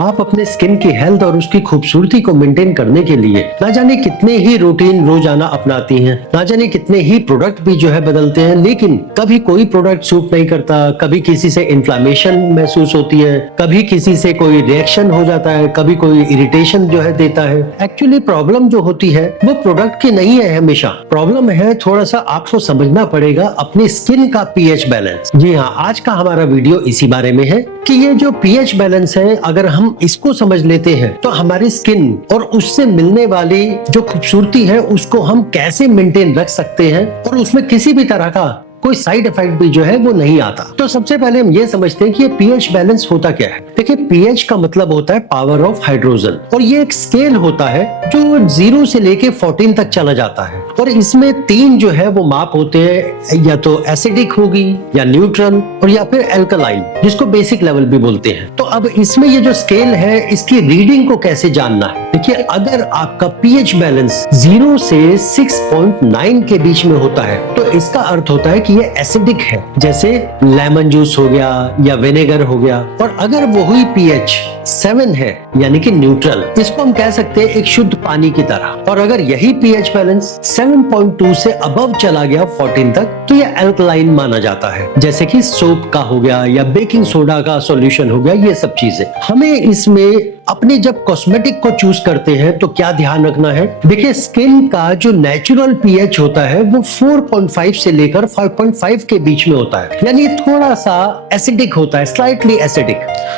आप अपने स्किन की हेल्थ और उसकी खूबसूरती को मेंटेन करने के लिए ना जाने कितने ही रूटीन रोजाना अपनाती हैं, ना जाने कितने ही प्रोडक्ट भी जो है बदलते हैं, लेकिन कभी कोई प्रोडक्ट सूट नहीं करता, कभी किसी से इन्फ्लामेशन महसूस होती है, कभी किसी से कोई रिएक्शन हो जाता है, कभी कोई इरिटेशन जो है देता है। एक्चुअली प्रॉब्लम जो होती है वो प्रोडक्ट की नहीं है, हमेशा प्रॉब्लम है थोड़ा सा आपको समझना पड़ेगा अपनी स्किन का पीएच बैलेंस। जी हाँ, आज का हमारा वीडियो इसी बारे में है कि ये जो पीएच बैलेंस है, अगर हम इसको समझ लेते हैं तो हमारी स्किन और उससे मिलने वाली जो खूबसूरती है उसको हम कैसे मेंटेन रख सकते हैं और उसमें किसी भी तरह का कोई साइड इफेक्ट भी जो है वो नहीं आता। तो सबसे पहले हम ये समझते हैं कि ये पीएच बैलेंस होता क्या है। देखिए, पीएच का मतलब होता है पावर ऑफ हाइड्रोजन, और ये एक स्केल होता है जो 0 से लेके 14 तक चला जाता है, और इसमें 3 जो है वो माप होते हैं, या तो एसिडिक होगी, या न्यूट्रल, और या फिर एल्कलाइन, जिसको बेसिक लेवल भी बोलते हैं। तो अब इसमें ये जो स्केल है इसकी रीडिंग को कैसे जानना है। देखिए, अगर आपका पीएच बैलेंस 0 से 6.9 के बीच में होता है तो इसका अर्थ होता है कि ये एसिडिक है, जैसे लेमन जूस हो गया या विनेगर हो गया। और अगर वो हुई पीएच 7 है यानी कि न्यूट्रल, इसको हम कह सकते हैं एक शुद्ध पानी की तरह। और अगर यही पीएच बैलेंस 7.2 से अबव चला गया 14 तक तो ये अल्कलाइन माना जाता है, जैसे कि सोप का हो गया या बेकिंग सोडा का सॉल्यूशन हो गया। ये सब चीजें हमें इसमें अपने जब कॉस्मेटिक को चूज करते हैं तो क्या ध्यान रखना है। देखिए, स्किन का जो नेचुरल पीएच होता है वो 4.5 से लेकर 5.5 के बीच में होता है, यानी थोड़ा सा एसिडिक होता है, स्लाइटली एसिडिक।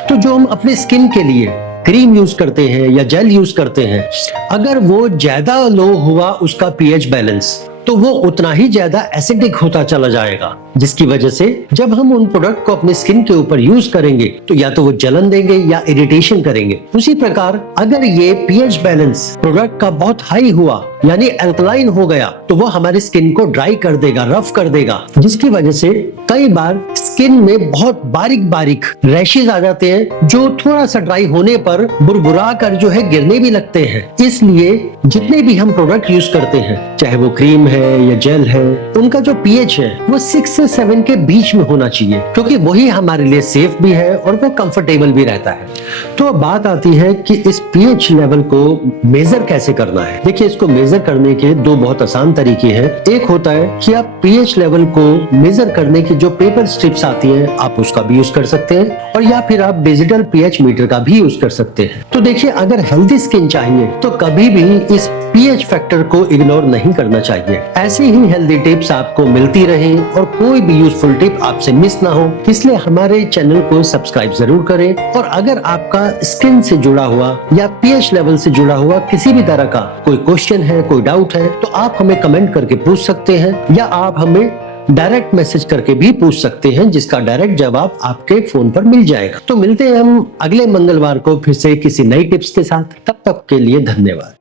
तो जो हम अपने स्किन के लिए क्रीम यूज करते हैं या जेल यूज करते हैं, अगर वो ज्यादा लो हुआ उसका पीएच बैलेंस तो वो उतना ही ज्यादा एसिडिक होता चला जाएगा, जिसकी वजह से जब हम उन प्रोडक्ट को अपने स्किन के ऊपर यूज करेंगे तो या तो वो जलन देंगे या इरिटेशन करेंगे। उसी प्रकार अगर ये पीएच बैलेंस प्रोडक्ट का बहुत हाई हुआ यानी अल्कलाइन हो गया तो वो हमारी स्किन को ड्राई कर देगा, रफ कर देगा, जिसकी वजह से कई बार स्किन में बहुत बारीक बारीक रैशेज आ जाते हैं जो थोड़ा सा ड्राई होने पर बुरबुरा कर जो है गिरने भी लगते हैं। इसलिए जितने भी हम प्रोडक्ट यूज करते हैं, चाहे वो क्रीम है या जेल है, उनका जो पीएच है वो 6 से 7 के बीच में होना चाहिए, क्योंकि वही हमारे लिए सेफ भी है और वो कंफर्टेबल भी रहता है। तो बात आती है कि इस पीएच लेवल को मेजर कैसे करना है। देखिए, इसको मेजर करने के 2 बहुत आसान तरीके हैं। एक होता है कि आप पीएच लेवल को मेजर करने की जो पेपर स्ट्रिप्स आती हैं आप उसका भी यूज कर सकते हैं, और या फिर आप डिजिटल पीएच मीटर का भी यूज कर सकते हैं। तो देखिए, अगर हेल्दी स्किन चाहिए तो कभी भी इस पीएच फैक्टर को इग्नोर नहीं करना चाहिए। ऐसे ही हेल्दी टिप्स आपको मिलती रहें और कोई भी यूजफुल टिप आपसे मिस ना हो, इसलिए हमारे चैनल को सब्सक्राइब जरूर करें। और अगर आपका स्किन से जुड़ा हुआ या पीएच लेवल से जुड़ा हुआ किसी भी तरह का कोई क्वेश्चन है, कोई डाउट है, तो आप हमें कमेंट करके पूछ सकते हैं, या आप हमें डायरेक्ट मैसेज करके भी पूछ सकते हैं, जिसका डायरेक्ट जवाब आपके फोन पर मिल जाएगा। तो मिलते हैं हम अगले मंगलवार को फिर से किसी नई टिप्स के साथ। तब तक के लिए धन्यवाद।